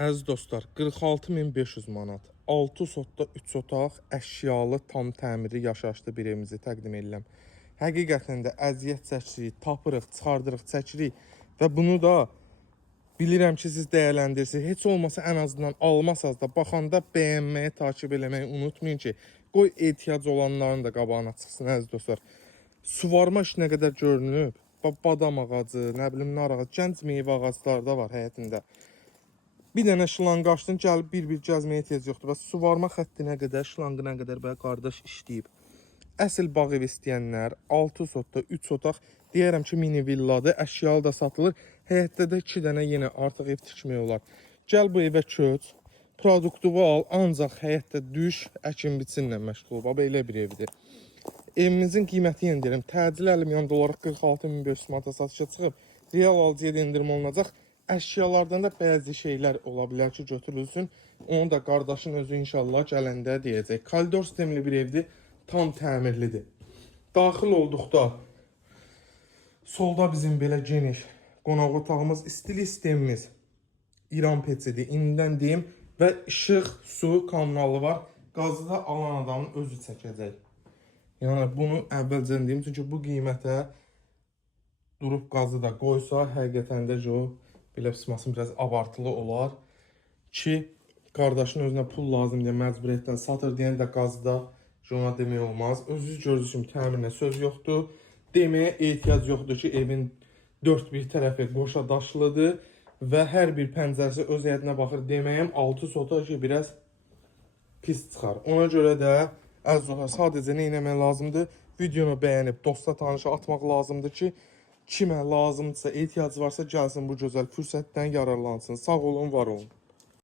Əziz dostlar, 46.500 manat, 6 sotda 3 otaq, əşyalı, tam təmirli yaşayışlı bir evimizi təqdim edirəm. Həqiqətən də əziyyət çəkirik, tapırıq, çıxardırıq, çəkirik və bunu da bilirəm ki, siz dəyərləndirirsiniz. Heç olmasa ən azından almasanız da, baxanda bəyənməyi, takib eləməyi unutmayın ki, qoy ehtiyac olanların da qabağına çıxsın, əziz dostlar. Suvarma işinə qədər görünüb, badam ağacı, nə bilim, nar ağacı, gənc meyvə ağacları da var həyətində. Bir dənə şlanq açdın, gəlib bir gəzməyə ehtiyac yoxdur. Və suvarma xəttinə qədər, şlanqına qədər belə qardaş işləyib. Əsl bağ ev istəyənlər 6 sotda 3 otaq, deyərəm ki, mini villadır, əşyalı da satılır. Həyətdə də 2 dənə yenə artıq ev tikmək olar. Gəl bu evə köç, produktu al, ancaq həyətdə düş, əkin biçinlə məşğul ol. Belə bir evdir. Evimizin qiyməti yenə deyirəm, təcil 50 milyon dolara 46.500 manata satışa çıxıb, real alıcıya da endirim olunacaq. Əşyalardan da bəzi şeylər ola bilər ki, götürülsün. Onu da qardaşın özü inşallah gələndə deyəcək. Koridor sistemli bir evdir, tam təmirlidir. Daxil olduqda solda bizim belə geniş qonaq otağımız, istilik sistemimiz İran peçidir. İndən deyim və işıq, su kanalı var. Qazı da alan adamın özü çəkəcək. Yəni bunu əvvəlcən deyim, çünki bu qiymətə durub qazı da qoysa, həqiqətən də belə pısmasın biraz abartılı olar ki, qardaşın özünə pul lazım deyə məcburiyyətdən satır deyən də qazda ona demək olmaz. Özünüz görürsünüz kimi təmirinə söz yoxdur. Deməyə ehtiyac yoxdur ki, evin dörd bir tərəfi qoşa daşlıdır və hər bir pəncərəsi öz həyətinə baxır. Deməyəm 6 sota ki, biraz pis çıxar. Ona görə də əziz dostlar, sadəcə nə etmək lazımdır? Videonu bəyənib dosta tanışa atmaq lazımdır ki, kimə lazımdırsa, ehtiyac varsa gəlsin bu gözəl fürsətdən yararlansın. Sağ olun, var olun.